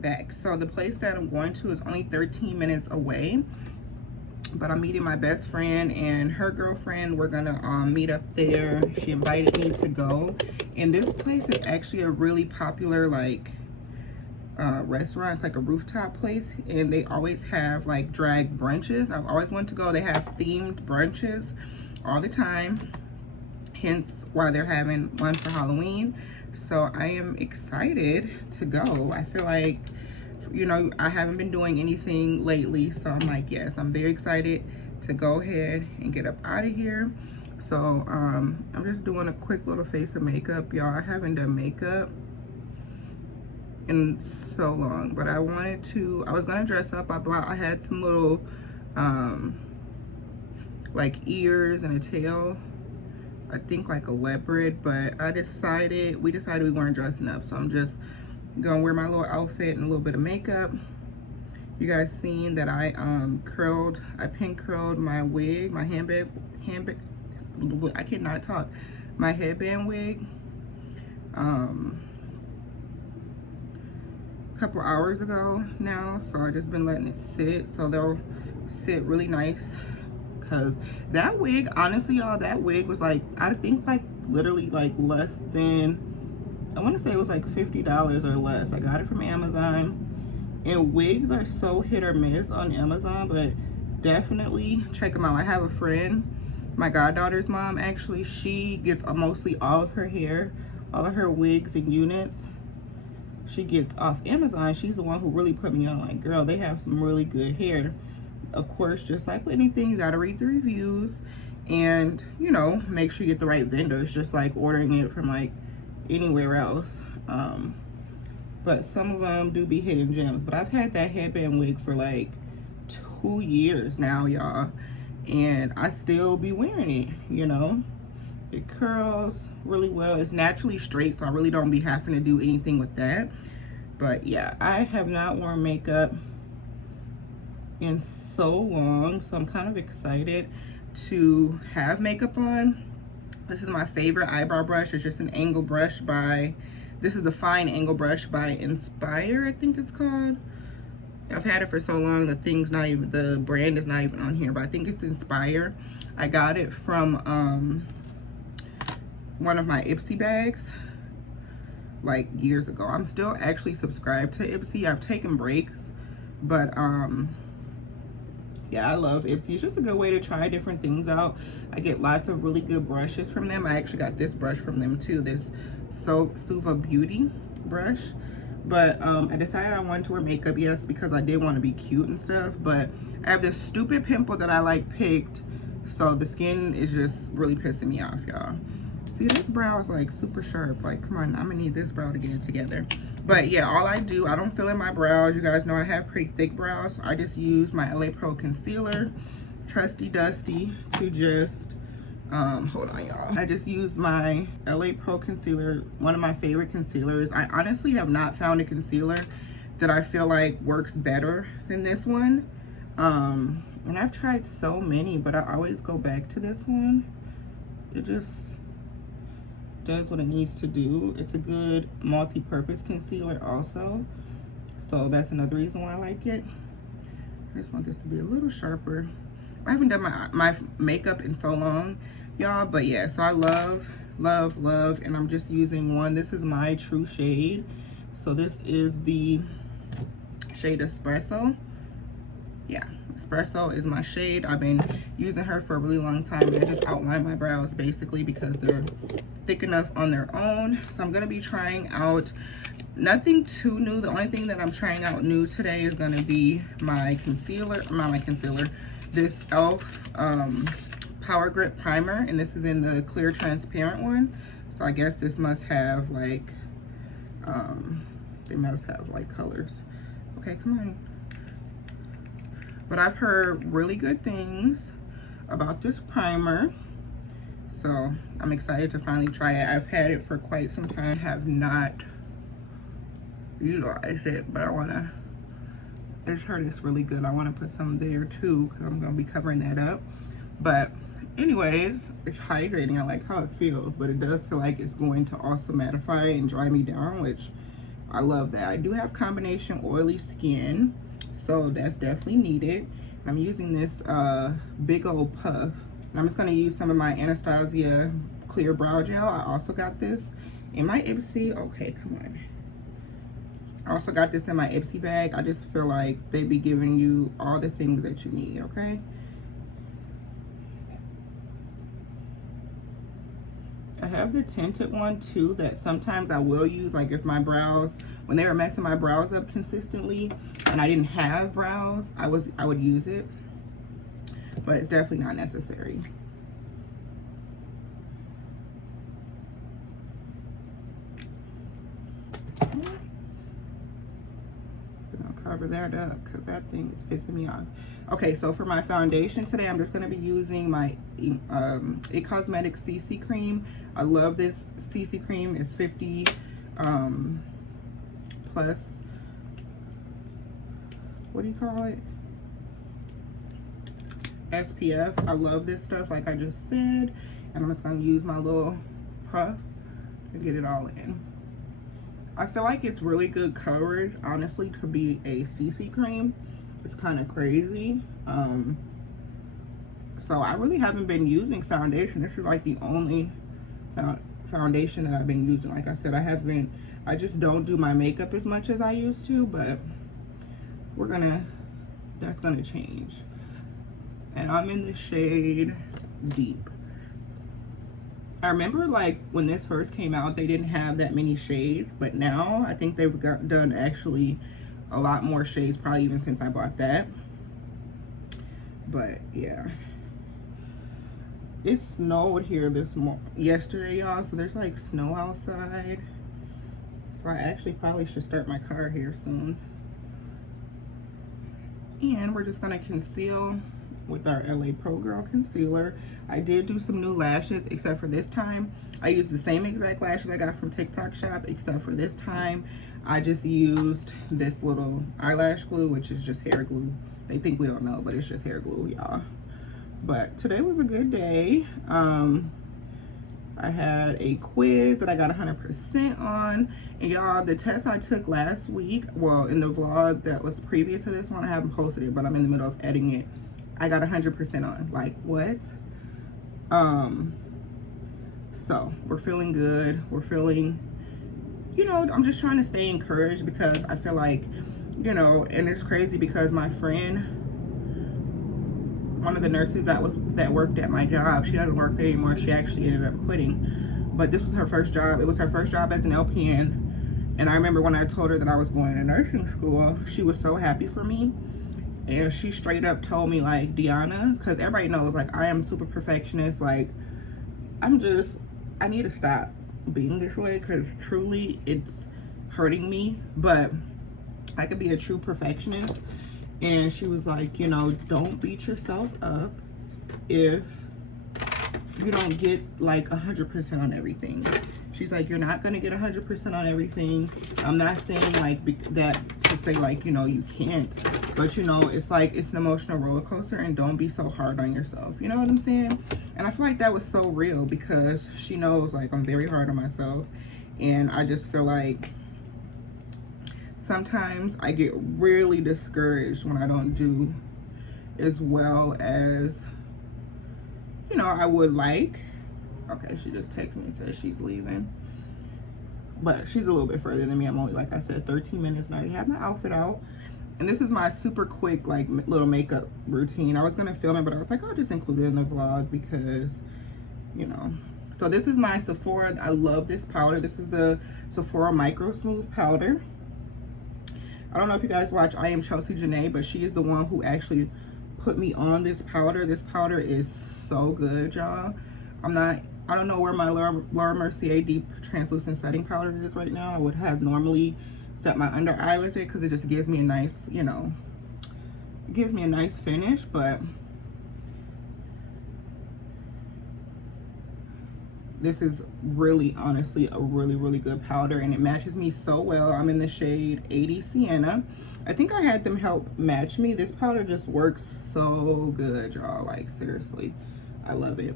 back. So the place that I'm going to is only 13 minutes away, but I'm meeting my best friend and her girlfriend. We're gonna meet up there. She invited me to go, and this place is actually a really popular like restaurant. It's like a rooftop place, and they always have like drag brunches. I've always wanted to go. They have themed brunches all the time, hence why they're having one for Halloween. So I am excited to go. I feel like, you know, I haven't been doing anything lately, so I'm like, yes, I'm very excited to go ahead and get up out of here. So I'm just doing a quick little face of makeup, y'all. I haven't done makeup in so long, but I wanted to. I was gonna dress up. I had some little like ears and a tail, I think like a leopard, but we decided we weren't dressing up, so I'm just gonna wear my little outfit and a little bit of makeup. You guys seen that I pin curled my wig, my handbag, I cannot talk, my headband wig a couple hours ago now, so I just been letting it sit, so they'll sit really nice. Because that wig, honestly, y'all, that wig was like, I think like literally like less than, I want to say it was like $50 or less. I got it from Amazon, and wigs are so hit or miss on Amazon, but definitely check them out. I have a friend, my goddaughter's mom, actually, she gets mostly all of her hair, all of her wigs and units, she gets off Amazon. She's the one who really put me on, like, girl, they have some really good hair. Of course, just like with anything, you got to read the reviews and, you know, make sure you get the right vendors, just like ordering it from like anywhere else. But some of them do be hidden gems. But I've had that headband wig for like 2 years now, y'all, and I still be wearing it. You know, it curls really well. It's naturally straight, so I really don't be having to do anything with that. But yeah, I have not worn makeup in so long, so I'm kind of excited to have makeup on. This is my favorite eyebrow brush. It's just an angle brush by, this is the fine angle brush by Inspire, I think it's called. I've had it for so long, the brand is not even on here, but I think it's Inspire. I got it from one of my Ipsy bags like years ago. I'm still actually subscribed to Ipsy. I've taken breaks, but yeah, I love Ipsy. It's just a good way to try different things out. I get lots of really good brushes from them. I actually got this brush from them too, this Suva Beauty brush. But I decided I wanted to wear makeup, yes, because I did want to be cute and stuff, but I have this stupid pimple that I like picked, so the skin is just really pissing me off, y'all. See, this brow is like super sharp. Like, come on, I'm gonna need this brow to get it together. But yeah, all I do, I don't fill in my brows. You guys know I have pretty thick brows. So I just use my LA Pro concealer, Trusty Dusty, to just, hold on, y'all. I just use my LA Pro concealer, one of my favorite concealers. I honestly have not found a concealer that I feel like works better than this one. And I've tried so many, but I always go back to this one. It just does what it needs to do. It's a good multi-purpose concealer also, so that's another reason why I like it. I just want this to be a little sharper. I haven't done my makeup in so long, y'all, but yeah, so I love, and I'm just using one. This is my true shade, so this is the shade Espresso. Yeah, Espresso is my shade. I've been using her for a really long time, and I just outline my brows basically because they're thick enough on their own. So I'm gonna be trying out nothing too new. The only thing that I'm trying out new today is gonna be my concealer, not my concealer, this e.l.f. Power Grip Primer, and this is in the clear transparent one. So I guess this must have like, they must have like colors. Okay, come on. But I've heard really good things about this primer, so I'm excited to finally try it. I've had it for quite some time. I have not utilized it, but I've heard it's really good. I want to put some there too, because I'm going to be covering that up. But anyways, it's hydrating. I like how it feels, but it does feel like it's going to also mattify and dry me down, which I love that. I do have combination oily skin, so that's definitely needed. I'm using this big old puff. And I'm just going to use some of my Anastasia clear brow gel. I also got this in my Ipsy. Okay, come on. I also got this in my Ipsy bag. I just feel like they be giving you all the things that you need, okay? I have the tinted one too that sometimes I will use, like if my brows, when they were messing my brows up consistently and I didn't have brows, I would use it, but it's definitely not necessary. Cover that up because that thing is pissing me off. Okay, so for my foundation today, I'm just going to be using my It Cosmetics CC cream. I love this CC cream. It's 50 plus, what do you call it? SPF. I love this stuff like I just said, and I'm just going to use my little puff to get it all in. I feel like it's really good coverage, honestly, to be a CC cream. It's kind of crazy. So I really haven't been using foundation. This is like the only foundation that I've been using. Like I said, I just don't do my makeup as much as I used to, but that's gonna change. And I'm in the shade Deep. I remember like when this first came out, they didn't have that many shades, but now I think they've done actually a lot more shades, probably even since I bought that. But yeah, it snowed here yesterday, y'all, so there's like snow outside, so I actually probably should start my car here soon. And we're just gonna conceal with our LA Pro Girl concealer. I did do some new lashes, except for this time I used the same exact lashes I got from TikTok shop, except for this time I just used this little eyelash glue, which is just hair glue. They think we don't know, but it's just hair glue, y'all. But today was a good day. I had a quiz that I got 100% on, and y'all, the test I took last week, well, in the vlog that was previous to this one, I haven't posted it, but I'm in the middle of editing it, I got 100% on. Like, what? So we're feeling good. We're feeling, you know, I'm just trying to stay encouraged, because I feel like, you know, and it's crazy because my friend, one of the nurses that worked at my job, she doesn't work there anymore. She actually ended up quitting, but this was her first job. It was her first job as an LPN. And I remember when I told her that I was going to nursing school, she was so happy for me. And she straight up told me, like, Deonna, because everybody knows, like, I am super perfectionist. Like, I need to stop being this way, because truly it's hurting me. But I could be a true perfectionist. And she was like, you know, don't beat yourself up if you don't get like 100% on everything. She's like, you're not gonna get 100% on everything. I'm not saying like that to say like, you know, you can't, but you know, it's like, it's an emotional roller coaster, and don't be so hard on yourself. You know what I'm saying? And I feel like that was so real, because she knows like I'm very hard on myself, and I just feel like sometimes I get really discouraged when I don't do as well as, you know, I would like. Okay, she just texted me and says she's leaving, but she's a little bit further than me. I'm only, like I said, 13 minutes, and I already have my outfit out. And this is my super quick like little makeup routine. I was gonna film it, but I was like, I'll just include it in the vlog, because, you know. So this is my Sephora. I love this powder. This is the Sephora Micro Smooth powder. I don't know if you guys watch I Am Chelsea Janae, but she is the one who actually put me on this powder. This powder is so good, y'all. I don't know where my Laura Mercier Deep Translucent Setting Powder is right now. I would have normally set my under eye with it, because it just gives me a nice, you know, it gives me a nice finish. But this is really, honestly, a really good powder, and it matches me so well. I'm in the shade 80 Sienna. I think I had them help match me. This powder just works so good, y'all. Like, seriously, I love it.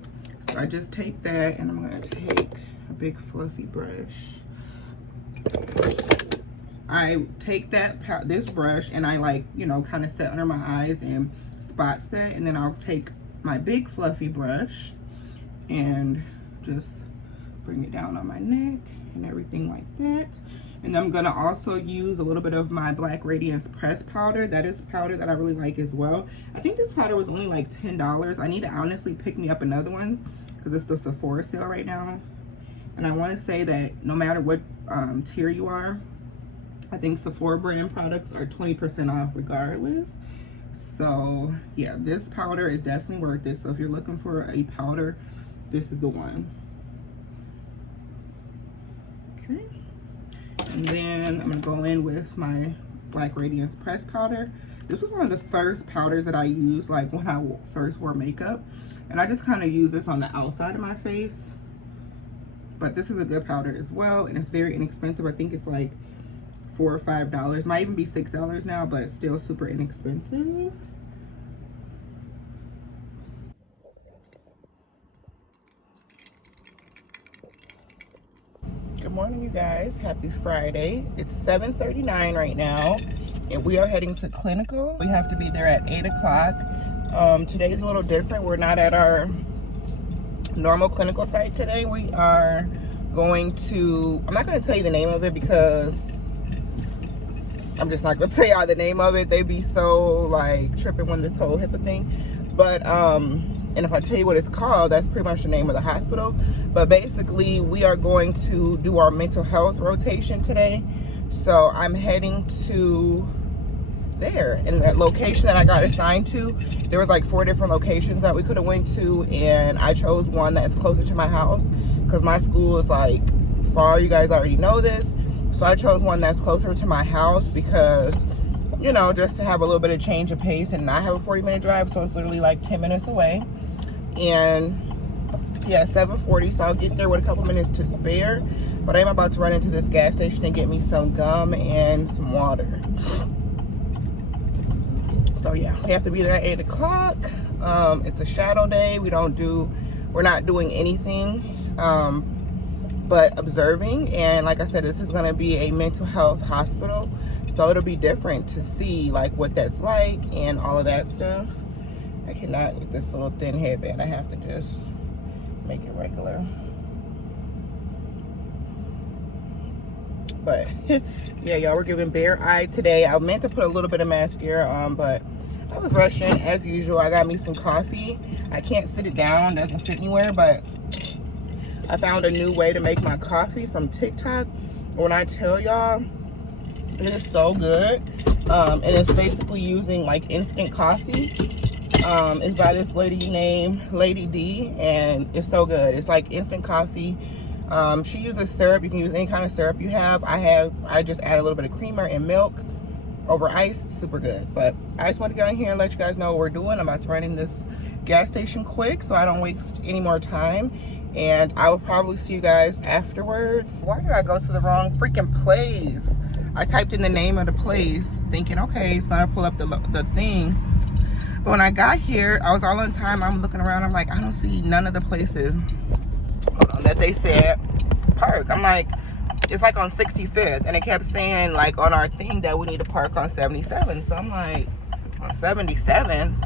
So I just take that, and I'm gonna take a big fluffy brush, I take this brush and I like, you know, kind of set under my eyes and spot set, and then I'll take my big fluffy brush and just bring it down on my neck and everything like that. And I'm gonna also use a little bit of my Black Radiance press powder. That is powder that I really like as well. I think this powder was only like $10. I need to honestly pick me up another one because it's the Sephora sale right now. And I want to say that no matter what tier you are, I think Sephora brand products are 20% off regardless. So yeah, this powder is definitely worth it. So if you're looking for a powder, this is the one. Okay, and then I'm gonna go in with my Black Radiance press powder. This was one of the first powders that I used like when I first wore makeup, and I just kind of use this on the outside of my face. But this is a good powder as well, and it's very inexpensive. I think it's like $4 or $5, might even be $6 now, but still super inexpensive. Good morning, you guys. Happy Friday. It's 7:39 right now, and we are heading to clinical. We have to be there at 8 o'clock. Today's a little different. We're not at our normal clinical site today. We are going to, I'm not going to tell you the name of it because I'm just not going to tell y'all the name of it. They be so like tripping when this whole HIPAA thing. But and if I tell you what it's called, that's pretty much the name of the hospital. But basically, we are going to do our mental health rotation today. So I'm heading to there. And that location that I got assigned to, there was like 4 different locations that we could have went to. And I chose one that's closer to my house because my school is like far. You guys already know this. So I chose one that's closer to my house because, you know, just to have a little bit of change of pace and not have a 40-minute drive. So it's literally like 10 minutes away. And yeah, 7:40, so I'll get there with a couple minutes to spare. But I'm about to run into this gas station and get me some gum and some water. So yeah, we have to be there at 8 o'clock. It's a shadow day. We're not doing anything but observing. And like I said, this is going to be a mental health hospital, so it'll be different to see like what that's like and all of that stuff. I cannot get this little thin headband. I have to just make it regular. But yeah, y'all, we're giving bare eye today. I meant to put a little bit of mascara on, but I was rushing as usual. I got me some coffee. I can't sit it down, doesn't fit anywhere, but I found a new way to make my coffee from TikTok. When I tell y'all, it is so good. And it's basically using like instant coffee. It's by this lady named Lady D, and it's so good. It's like instant coffee. She uses syrup. You can use any kind of syrup you have. I just add a little bit of creamer and milk over ice. Super good. But I just want to get on here and let you guys know what we're doing. I'm about to run in this gas station quick so I don't waste any more time, and I will probably see you guys afterwards. Why did I go to the wrong freaking place? I typed in the name of the place thinking, okay, it's gonna pull up the thing. But when I got here, I was all on time. I'm looking around. I'm like, I don't see none of the places that they said park. I'm like, it's like on 65th. And it kept saying like on our thing that we need to park on 77. So I'm like, on 77?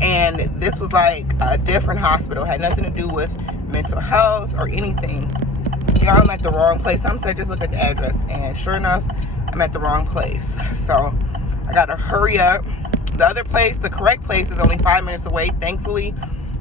And this was like a different hospital. It had nothing to do with mental health or anything. Y'all, I'm at the wrong place. Some said just look at the address. And sure enough, I'm at the wrong place. So I got to hurry up. The other place, the correct place, is only 5 minutes away, thankfully.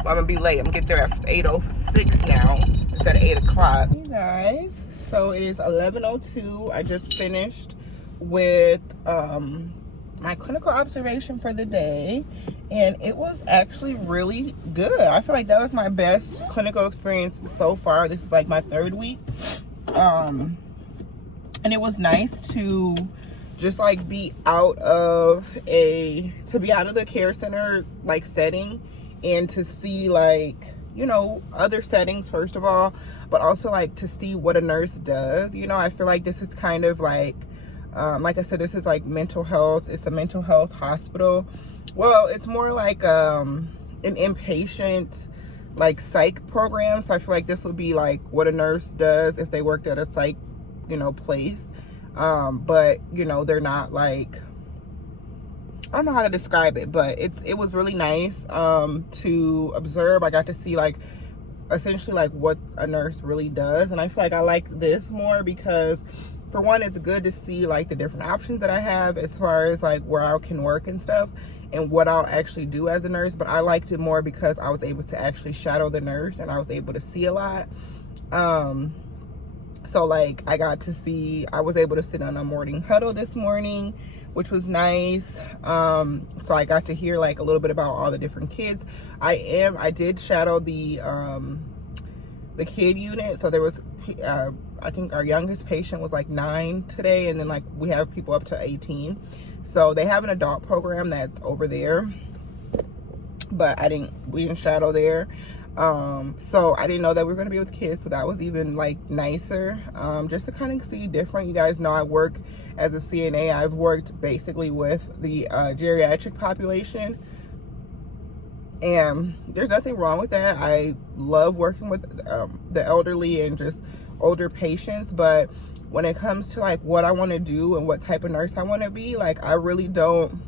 But I'm gonna be late. I'm gonna get there at 8:06 now instead of 8 o'clock. Hey guys, so it is 11:02. I just finished with my clinical observation for the day, and it was actually really good. I feel like that was my best clinical experience so far. This is like my 3rd week, and it was nice to just like be out of the care center like setting, and to see like, you know, other settings first of all, but also like to see what a nurse does. You know, I feel like this is kind of like I said, this is like mental health. It's a mental health hospital. Well, it's more like an inpatient like psych program. So I feel like this would be like what a nurse does if they worked at a psych, you know, place. but you know, they're not like, I don't know how to describe it, but it was really nice to observe. I got to see like essentially like what a nurse really does, and I feel like I like this more because for one, it's good to see like the different options that I have as far as like where I can work and stuff and what I'll actually do as a nurse. But I liked it more because I was able to actually shadow the nurse and I was able to see a lot. So like I was able to sit on a morning huddle this morning, which was nice. So I got to hear like a little bit about all the different kids. I did shadow the kid unit. So there was I think our youngest patient was like 9 today, and then like we have people up to 18. So they have an adult program that's over there, but we didn't shadow there. So I didn't know that we were going to be with kids, so that was even like nicer, just to kind of see different. You guys know I work as a CNA. I've worked basically with the geriatric population, and there's nothing wrong with that. I love working with the elderly and just older patients, but when it comes to like what I want to do and what type of nurse I want to be, like I really don't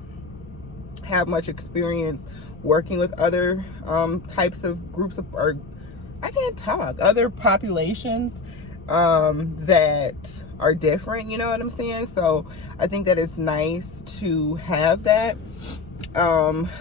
have much experience working with other types of groups of, or I can't talk, other populations that are different, you know what I'm saying? So I think that it's nice to have that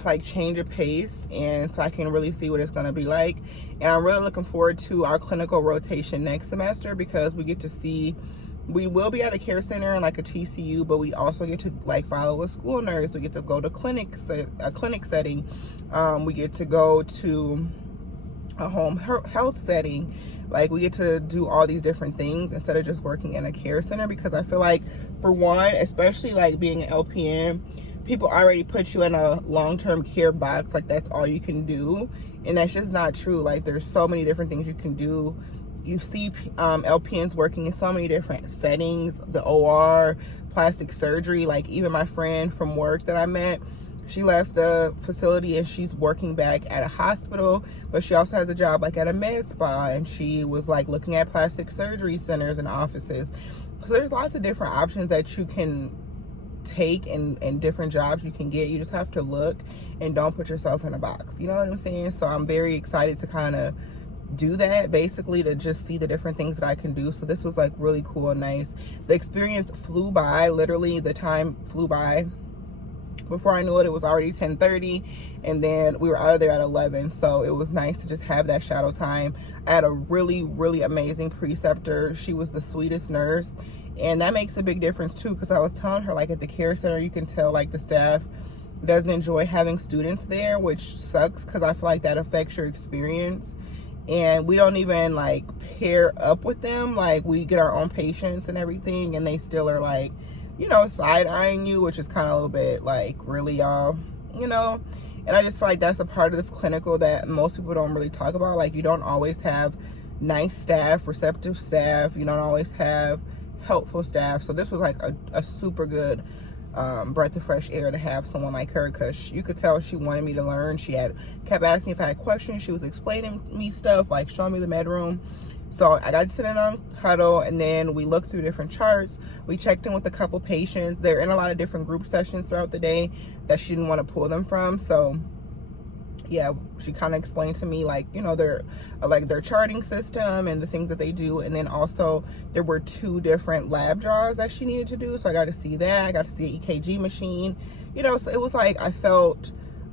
like change of pace, and so I can really see what it's going to be like. And I'm really looking forward to our clinical rotation next semester, because we will be at a care center and like a TCU, but we also get to like follow a school nurse. We get to go to a clinic setting. We get to go to a home health setting. Like we get to do all these different things instead of just working in a care center, because I feel like for one, especially like being an LPN, people already put you in a long-term care box, like that's all you can do, and that's just not true. Like there's so many different things you can do. You see LPNs working in so many different settings, the OR, plastic surgery. Like even my friend from work that I met, she left the facility and she's working back at a hospital, but she also has a job like at a med spa, and she was like looking at plastic surgery centers and offices. So there's lots of different options that you can take and different jobs you can get. You just have to look and don't put yourself in a box, you know what I'm saying? So I'm very excited to kind of do that, basically to just see the different things that I can do. So this was like really cool and nice. The experience flew by. Literally the time flew by. Before I knew it, it was already 10:30, and then we were out of there at 11. So it was nice to just have that shadow time. I had a really amazing preceptor. She was the sweetest nurse, and that makes a big difference too, because I was telling her like at the care center, you can tell like the staff doesn't enjoy having students there, which sucks, because I feel like that affects your experience. And we don't even like pair up with them. Like we get our own patients and everything, and they still are like, you know, side-eyeing you, which is kind of a little bit like, really, y'all, you know? And I just feel like that's a part of the clinical that most people don't really talk about. Like you don't always have nice staff, receptive staff. You don't always have helpful staff. So this was like a super good breath of fresh air to have someone like her, because you could tell she wanted me to learn. She kept asking me if I had questions. She was explaining me stuff, like showing me the med room. So I got to sit in on huddle, and then we looked through different charts. We checked in with a couple patients. They're in a lot of different group sessions throughout the day that she didn't want to pull them from. So yeah, she kind of explained to me like, you know, their charting system and the things that they do. And then also there were 2 different lab draws that she needed to do, so I got to see that. I got to see an EKG machine, you know. So it was like I felt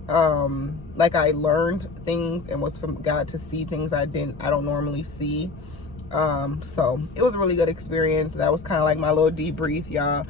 like I learned things and got to see things I don't normally see. So it was a really good experience. That was kind of like my little debrief, y'all.